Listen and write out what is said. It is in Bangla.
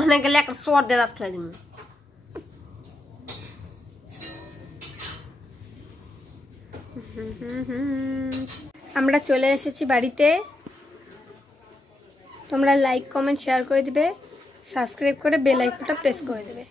অনেক গেলে একটা সোয়ার দিয়ে দাঁত খেলে দিন। আমরা চলে এসেছি বাড়িতে। তোমরা লাইক কমেন্ট শেয়ার করে দিবে, সাবস্ক্রাইব করে বেল আইকনটা প্রেস করে দেবে।